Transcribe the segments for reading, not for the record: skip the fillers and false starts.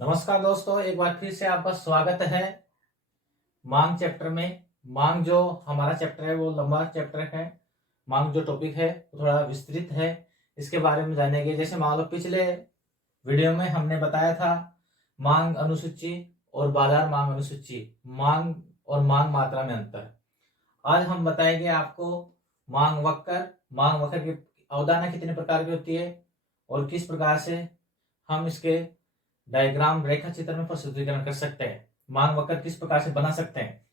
नमस्कार दोस्तों, एक बार फिर से आपका स्वागत है मांग चैप्टर में। मांग जो हमारा चैप्टर है वो लंबा चैप्टर है। मांग जो टॉपिक है वो थोड़ा विस्तृत है, इसके बारे में जानेंगे। जैसे मान लो पिछले वीडियो में हमने बताया था मांग अनुसूची और बाजार मांग अनुसूची, मांग और मांग मात्रा में अंतर। आज हम बताएंगे आपको मांग वक्र। मांग वक्र की अवधारणा कितने प्रकार की होती है और किस प्रकार से हम इसके डायग्राम रेखा चित्र में प्रस्तुतिकरण कर सकते हैं, मांग वक्र किस प्रकार से बना सकते हैं।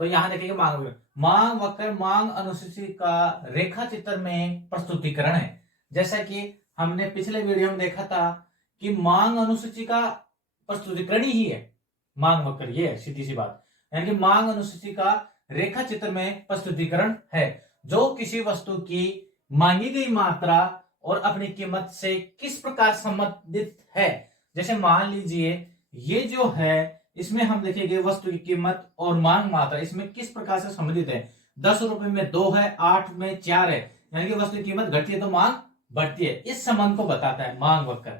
तो यहाँ देखेंगे मांग वक्र मांग अनुसूची का रेखा चित्र में प्रस्तुतिकरण है। जैसा कि हमने पिछले वीडियो में देखा था कि मांग अनुसूची का प्रस्तुतिकरण ही है मांग वक्र, ये है सीधी सी बात। यानी कि मांग अनुसूची का रेखा चित्र में प्रस्तुतिकरण है जो किसी वस्तु की मांगी गई मात्रा और अपनी कीमत से किस प्रकार संबंधित है। जैसे मान लीजिए ये जो है, इसमें हम देखेंगे वस्तु की कीमत और मांग मात्रा इसमें किस प्रकार से संबंधित है। 10 रुपए में 2 है, 8 में 4 है, यानी कि वस्तु की कीमत घटती है तो मांग बढ़ती है। इस संबंध को बताता है मांग वक्र।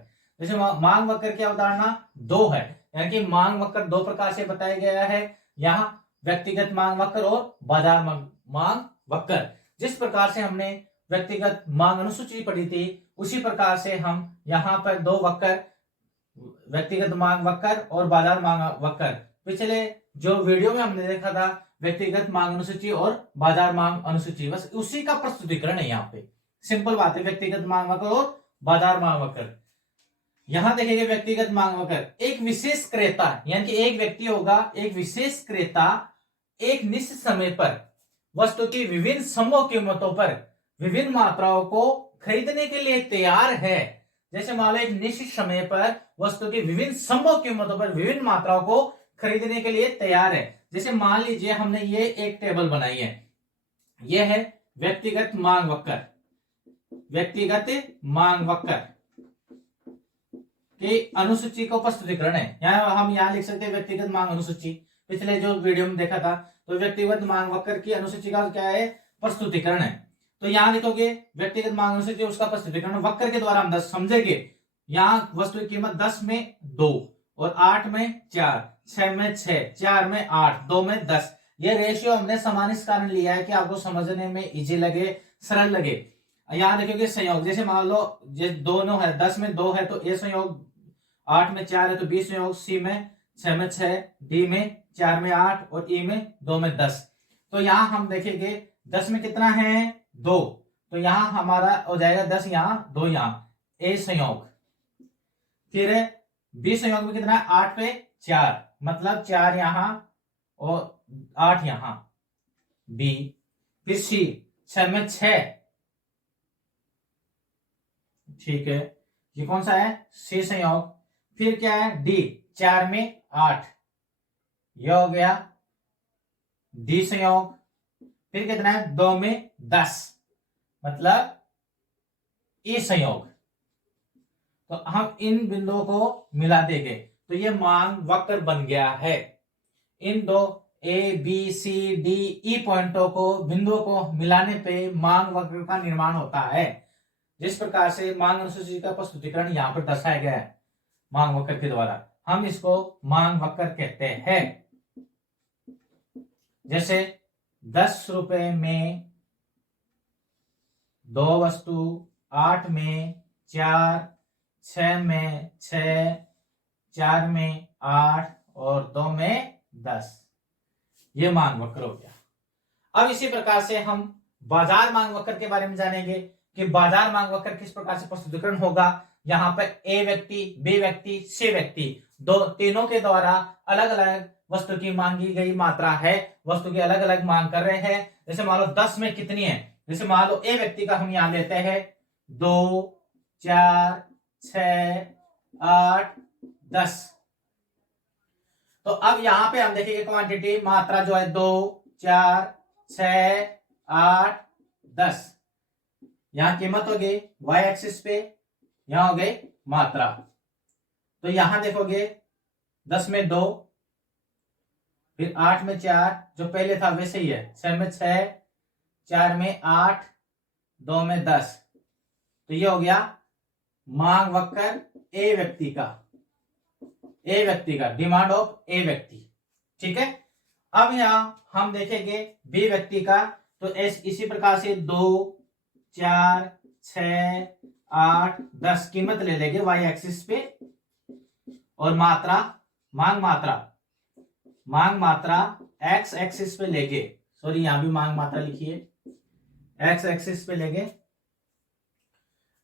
जैसे मांग वक्र की अवधारणा 2 है, यानी कि मांग वक्र 2 प्रकार से बताया गया है। यहाँ व्यक्तिगत मांग वक्र और बाजार मांग वक्र। जिस प्रकार से हमने व्यक्तिगत मांग अनुसूची पढ़ी थी उसी प्रकार से हम यहाँ पर 2 वक्र, व्यक्तिगत मांग वक्र और बाजार मांग वक्र, पिछले जो वीडियो में हमने देखा था व्यक्तिगत मांग अनुसूची और बाजार मांग अनुसूची, बस उसी का प्रस्तुतिकरण है। यहाँ पे सिंपल बात है, व्यक्तिगत मांग वक्र और बाजार मांग वक्र। यहां देखेंगे व्यक्तिगत मांग वक्र, एक विशेष क्रेता यानी कि एक व्यक्ति होगा, एक विशेष क्रेता एक निश्चित समय पर वस्तु की विभिन्न संभव कीमतों पर विभिन्न मात्राओं को खरीदने के लिए तैयार है। जैसे मान लो एक निश्चित समय पर वस्तु की विभिन्न संभव कीमतों पर विभिन्न मात्राओं को खरीदने के लिए तैयार है। जैसे मान लीजिए हमने ये एक टेबल बनाई है, ये है व्यक्तिगत मांग वक्र। व्यक्तिगत मांग वक्र की अनुसूची को प्रस्तुतिकरण है। यहाँ हम यहाँ लिख सकते हैं व्यक्तिगत मांग अनुसूची, पिछले जो वीडियो में देखा था। तो व्यक्तिगत मांग वक्र की अनुसूची का क्या है, प्रस्तुतिकरण है। तो यहां लिखोगे व्यक्तिगत मांग अनुसूची, उसका प्रस्तुतिकरण वक्र के द्वारा हम 10 समझेंगे। यहां वस्तु की कीमत 10 में 2 और 8 में 4, 6 में 6, 4 में 8, 2 में 10। ये रेशियो हमने समान इस कारण लिया है कि आपको समझने में इजी लगे, सरल लगे। यहां देखोगे संयोग, जैसे मान लो ये दोनों है, 10 में 2 है तो ए संयोग, 8 में 4 है तो बी संयोग, सी में 6 में 6, डी में 4 में 8 और ई में 2 में 10। तो यहां हम देखेंगे 10 में कितना है, 2, तो यहां हमारा हो जाएगा 10, यहां 2, यहां ए संयोग। फिर बी संयोग में कितना है, 8 पे 4, मतलब 4 यहां और 8 यहां, बी। फिर सी 6 में 6, ठीक है, ये कौन सा है, सी संयोग। फिर क्या है, डी 4 में 8, यह हो गया डी संयोग। फिर कितना है, 2 में 10, मतलब ई संयोग। तो हम इन बिंदुओं को मिला देंगे तो ये मांग वक्र बन गया है। इन दो A B C D E पॉइंटों को, बिंदुओं को मिलाने पे मांग वक्र का निर्माण होता है। जिस प्रकार से मांग अनुसूची का प्रस्तुतिकरण यहाँ पर दर्शाया गया है मांग वक्र के द्वारा, हम इसको मांग वक्र कहते हैं। जैसे 10 रुपए में 2 वस्तु, 8 में 4, 6 में 6, 4 में 8 और 2 में 10, ये मांग वक्र हो गया। अब इसी प्रकार से हम बाजार मांग वक्र के बारे में जानेंगे कि बाजार मांग वक्र किस प्रकार से प्रस्तुतिकरण होगा। यहाँ पर ए व्यक्ति, बी व्यक्ति, सी व्यक्ति, तीनों के द्वारा अलग अलग वस्तु की मांगी गई मात्रा है, वस्तु की अलग अलग मांग कर रहे हैं। जैसे मान लो 10 में कितनी है, जैसे मान लो ए व्यक्ति का हम यहां लेते हैं 2, 4, 6, 8, 10। तो अब यहां पे हम देखेंगे क्वांटिटी, मात्रा जो है 2, 4, 6, 8, 10। यहां कीमत हो गई वाई एक्सिस पे, यहां हो गई मात्रा। तो यहां देखोगे 10 में 2, फिर 8 में 4, जो पहले था वैसे ही है, 6 में 6, 4 में 8, 2 में 10। तो ये हो गया मांग वक्र ए व्यक्ति का। ए व्यक्ति का, डिमांड ऑफ ए व्यक्ति, ठीक है। अब यहां हम देखेंगे बी व्यक्ति का, तो इसी प्रकार से 2, 4, 6, 8, 10 कीमत ले लेंगे वाई एक्सिस पे, और मात्रा, मांग मात्रा एक्स एक्सिस पे लेंगे, सॉरी यहां भी मांग मात्रा लिखिए, एक्स एक्सिस पे लेंगे।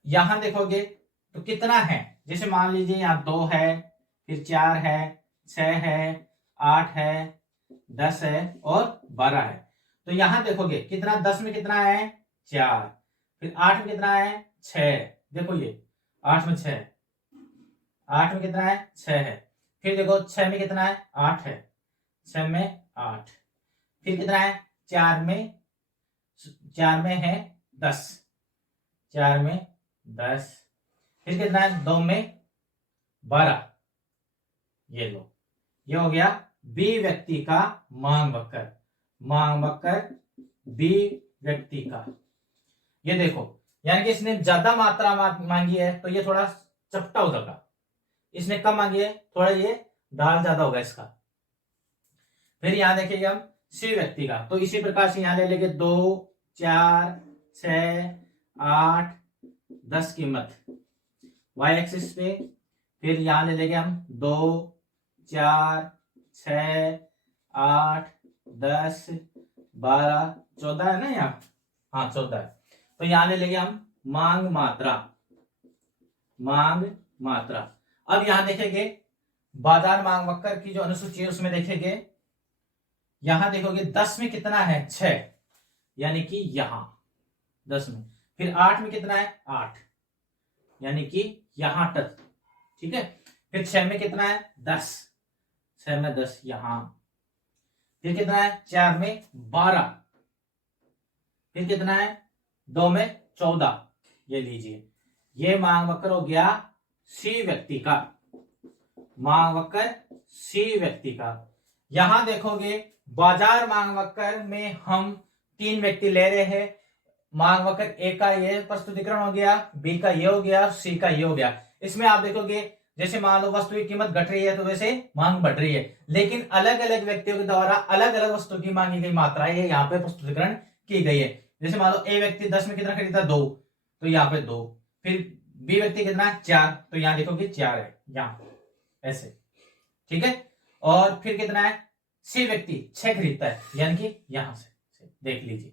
यहां देखोगे तो कितना है, जैसे मान लीजिए यहां 2 है, फिर 4 है, 6 है, 8 है, 10 है और 12 है। तो यहां देखोगे कितना, 10 में कितना है 4, फिर 8 में कितना है 6, देखो ये 8 में 6, 8 में कितना है 6 है, फिर देखो 6 में कितना है 8 है, 6 में 8, फिर कितना है 4 में है 10, 4 में 10, फिर कितना है 2 में 12, ये लो, ये हो गया बी व्यक्ति का मांग वक्र बी व्यक्ति का। ये देखो, यानी कि इसने ज्यादा मात्रा मांगी है तो ये थोड़ा चपटा हो जाएगा, इसने कम मांगी है थोड़ा ये दाल ज्यादा होगा इसका। फिर यहां देखिए हम सी व्यक्ति का, तो इसी प्रकार से यहां ले लेंगे 2, 4, 6, 8, 10 कीमत वाई एक्सिस पे, फिर यहां ले लेंगे हम 2, 4, 6, 8, 10, 12, 14 है ना यहाँ, हाँ 14 है। तो यहां ले लेंगे हम मांग मात्रा। अब यहां देखेंगे बाजार मांग वक्र की जो अनुसूची है उसमें देखेंगे, यहां देखोगे 10 में कितना है 6, यानी कि यहां 10 में, फिर 8 में कितना है 8, यानी कि यहां तक, ठीक है। फिर 6 में कितना है 10, 6 में 10 यहां, फिर कितना है 4 में 12, फिर कितना है 2 में 14, ये लीजिए, ये मांग वक्र हो गया सी व्यक्ति का, मांग वक्र सी व्यक्ति का। यहां देखोगे बाजार मांग वक्र में हम 3 व्यक्ति ले रहे हैं, मांग वक्र ए का ये प्रस्तुतिकरण हो गया, बी का ये हो गया, सी का ये हो गया। इसमें आप देखोगे जैसे मान लो वस्तु की कीमत घट रही है तो वैसे मांग बढ़ रही है, लेकिन अलग अलग व्यक्तियों के द्वारा अलग अलग वस्तु की मांगी गई मात्रा ये यहाँ पे प्रस्तुतिकरण की गई है। जैसे मान लो ए व्यक्ति 10 में कितना खरीदा 2, तो यहाँ पे 2, फिर बी व्यक्ति कितना 4, तो यहाँ देखोगे 4 है यहाँ ऐसे, ठीक है। और फिर कितना है सी व्यक्ति 6 खरीदता है, यानी कि यहां से देख लीजिए,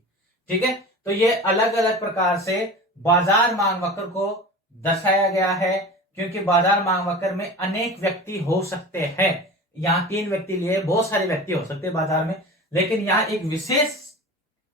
ठीक है। तो ये अलग अलग प्रकार से बाजार मांग वक्र को दर्शाया गया है, क्योंकि बाजार मांग वक्र में अनेक व्यक्ति हो सकते हैं। यहाँ 3 व्यक्ति लिए, बहुत सारे व्यक्ति हो सकते हैं बाजार में, लेकिन यहाँ एक विशेष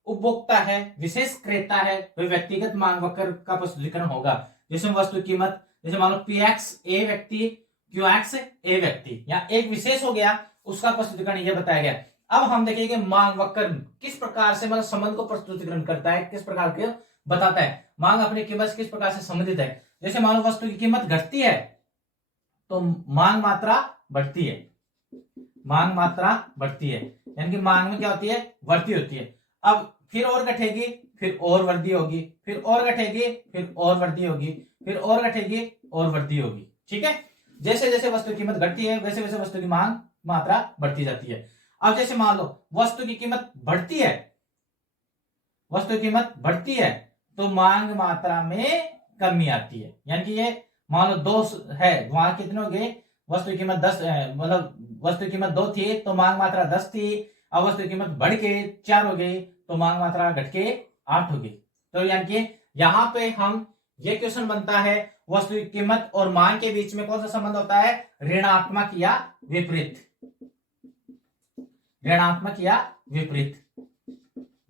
उपभोक्ता है, विशेष क्रेता है, वह व्यक्तिगत मांग वक्र का प्रस्तुतिकरण होगा, जिसमें वस्तु कीमत, जैसे मान लो पी एक्स ए व्यक्ति, क्यू एक्स ए व्यक्ति, यहाँ एक विशेष हो गया, उसका प्रस्तुतिकरण यह बताया गया। अब हम देखेंगे मांग वक्र किस प्रकार से मतलब संबंध को प्रस्तुतिकरण करता है, किस प्रकार के बताता है, मांग अपनी कीमत किस प्रकार से संबंधित है। जैसे मान लो वस्तु की कीमत घटती है तो मांग मात्रा बढ़ती है, मांग मात्रा बढ़ती है, यानी कि मांग में क्या होती है वृद्धि होती है। अब फिर और घटेगी, फिर और वृद्धि होगी, फिर और घटेगी, फिर और वृद्धि होगी, फिर और घटेगी और वृद्धि होगी, ठीक है। जैसे जैसे वस्तु की कीमत घटती है वैसे वैसे वस्तु की मांग मात्रा बढ़ती जाती है। अब जैसे मान लो वस्तु की कीमत बढ़ती है, वस्तु की कीमत बढ़ती है तो मांग मात्रा में कमी आती है, यानी कि ये मान लो 2 है, वहां कितने हो गए, वस्तु की कीमत 10, मतलब वस्तु की कीमत 2 थी तो मांग मात्रा 10 थी, अब वस्तु की कीमत बढ़ के 4 हो गई तो मांग मात्रा घट के 8 हो गई। तो यानी कि यहां पे हम ये क्वेश्चन बनता है वस्तु की कीमत और मांग के बीच में कौन सा संबंध होता है, ऋणात्मक या विपरीत, ऋणात्मक या विपरीत,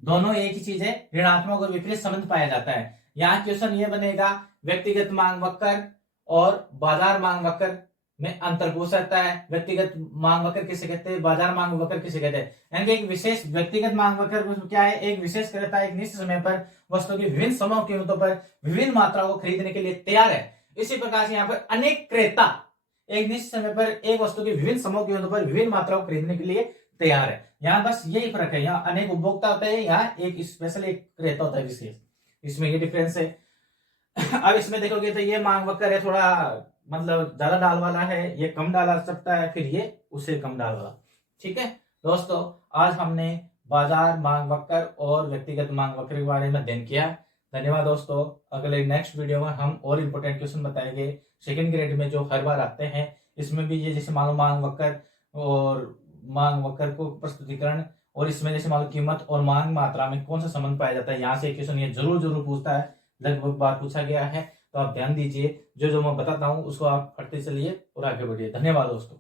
दोनों एक ही चीज है, ऋणात्मक और विपरीत संबंध पाया जाता है। यहाँ क्वेश्चन ये बनेगा व्यक्तिगत मांग वक्र और बाजार मांग वक्र में अंतर पूछ सकता है, व्यक्तिगत मांग वक्र किसे कहते हैं, बाजार मांग वक्र किसे कहते हैं। यानी कि एक विशेष व्यक्तिगत मांग वक्र क्या है, एक विशेष क्रेता एक निश्चित समय पर वस्तु की विभिन्न समूह कीमतों पर विभिन्न मात्राओं को खरीदने के लिए तैयार है। इसी प्रकार से यहाँ पर अनेक क्रेता एक निश्चित समय पर एक वस्तु की विभिन्न समूह कीमतों पर विभिन्न मात्राओं को खरीदने के लिए तैयार है। यहाँ बस यही फर्क है, यहाँ अनेक उपभोक्ता होते हैं, यहाँ एक स्पेशल एक क्रेता होता है विशेष, इसमें ये डिफरेंस है। अब इसमें देखोगे तो ये मांग वक्र है, थोड़ा मतलब ज्यादा डाल वाला है, ये कम डाला सकता है, फिर ये उससे कम डाल वाला। ठीक है दोस्तों, आज हमने बाजार मांग वक्र और व्यक्तिगत मांग वक्र के बारे में अध्ययन किया। धन्यवाद दोस्तों। अगले नेक्स्ट वीडियो में हम और इम्पोर्टेंट क्वेश्चन बताएंगे सेकंड ग्रेड में जो हर बार आते हैं। इसमें भी ये जैसे मानो मांग वक्र और मांग वक्र को प्रस्तुतिकरण, और इसमें जैसे मान लो कीमत और मांग मात्रा में कौन सा संबंध पाया जाता है, यहाँ से क्वेश्चन ये जरूर पूछता है, लगभग बार पूछा गया है। तो आप ध्यान दीजिए, जो जो मैं बताता हूँ उसको आप पढ़ते चलिए और आगे बढ़िए। धन्यवाद दोस्तों।